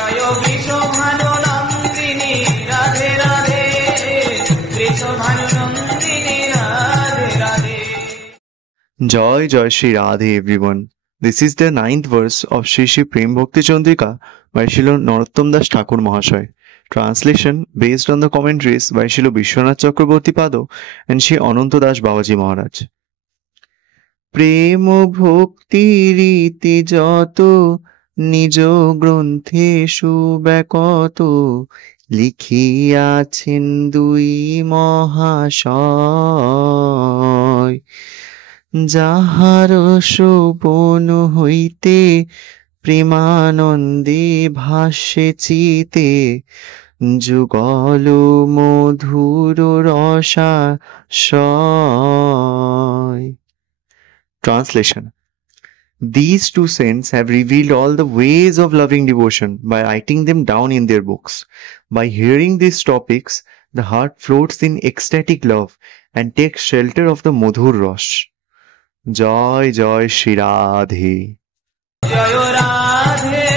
Joy বৃষভানুনন্দিনী Radhe Radhe, বৃষভানুনন্দিনী Radhe Radhe. Joy Joy Shri Radhe everyone. This is the 9th verse of Shri Shri Prem Bhakti Chandrika by Srila Narottam Das Thakur Mahasaya. Translation based on the commentaries by Srila Vishwanath Chakraborty Pado and Shri Ananta Das Babaji Maharaj. প্রেম ভক্তি রীতি যত নিজ গ্রন্থে সুব্যাকত লিখিয়াছেন দুই মহাশয়, যাহার শ্রবণ হইতে প্রেমানন্দে ভাসে চিতে যুগল মধুর রসাশয়। Translation. These two saints have revealed all the ways of loving devotion by writing them down in their books. By hearing these topics, the heart floats in ecstatic love and takes shelter of the Madhur Rosh. Joy Joy Shri Radhe. Joy Radhe